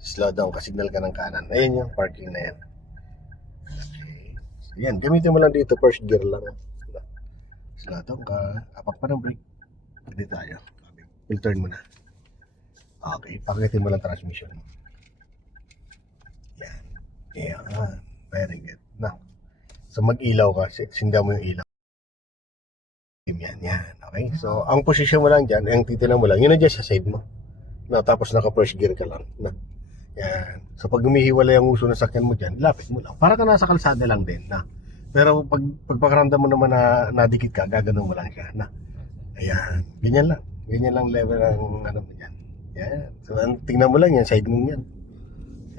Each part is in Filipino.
Slow down ka, signal ka ng kanan. Ayun yung parking na yan. Okay. So, yan, gamitin mo lang dito, first gear lang. Slow down ka, apak pa ng brake. Pwede tayo. Full turn mo na. Okay, pakitin mo lang transmission. Yan. Yan. Very good. Na. So mag-ilaw ka, sinda mo yung ilaw. Yan, yan. Okay? So, ang posisyon mo lang dyan, ang titinan mo lang, yun na dyan sa side mo. Na, tapos naka-first gear ka lang. Na. Yan. So, pag humihiwalay ang uso ng sakyan mo dyan, lapit mo lang. Para ka nasa kalsada lang din. Na. Pero pagpakaramdam mo naman na nadikit ka, gaganon mo lang siya. Na. Ayan. Ganyan lang. Ganyan lang level ng ano mo dyan. Yan. So, tingnan mo lang yan, side mo yan.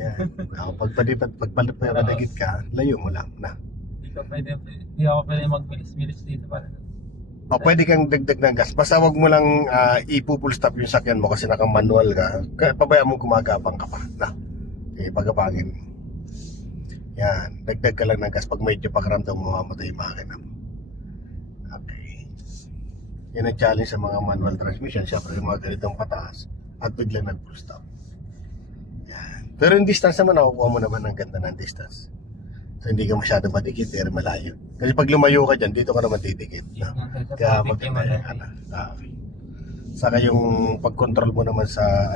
Yan. Pagpadagit ka, layo mo lang. Na. Hindi ako pwede mag-bilis dito para. O, pwede kang dagdag ng gas. Basta wag mo lang ipo-full stop yung sakyan mo kasi naka-manual ka. Pabayaan mo gumagapang ka pa. Na. Okay, pagapangin. Yan. Dagdag ka lang ng gas pag medyo pakaramdam mo mamatay yung makina mo. Okay. Yan ang challenge sa mga manual transmission. Siyempre yung mga ganitong pataas at biglang nag-full stop. Yan. Pero yung distance naman, nakukuha mo naman ng ganda ng distance. So hindi ka masyado madikit, pero malayo. Kasi pag lumayo ka dyan, dito ka naman didikit. No? Kaya maganda yan. Okay. Saka yung pag-control mo naman sa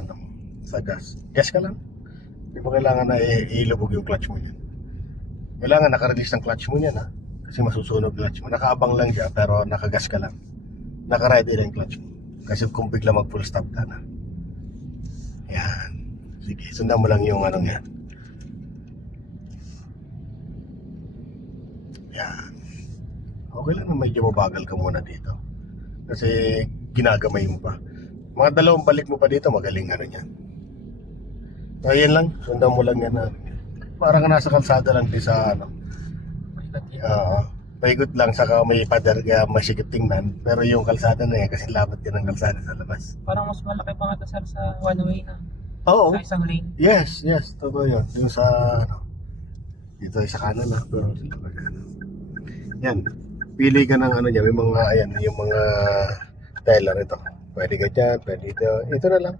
sa gas. Gas ka lang. Hindi mo kailangan na ilubog yung clutch mo yan. Kailangan naka-release ng clutch mo yan, ha? Kasi masusunog clutch mo. Nakaabang lang siya, pero nakagas ka lang. Naka-ready lang yung clutch mo. Kasi kung bigla mag-full stop ka na. Yan. Sige, sundan mo lang yung anong yan. Yan. Okay lang na medyo mabagal ka muna dito. Kasi ginagamay mo pa. Mga dalawang balik mo pa dito, magaling ano yan. Ayan lang, sundan mo lang yan na. Parang nasa kalsada lang di sa ano. Paikot lang, saka may pader kaya masikip tingnan. Pero yung kalsada na yan, kasi labat din ang kalsada sa labas. Parang mas malaki pa nga ito, sir, sa one way na. Oo. Sa isang lane. Yes, totoo yun. Yung sa ano, dito sa kanan na, pero sa labas ano. Yan, pili ka ng ano niya, may mga, ayan, yung mga teller ito. Pwede ka dyan, pwede ito. Ito na lang.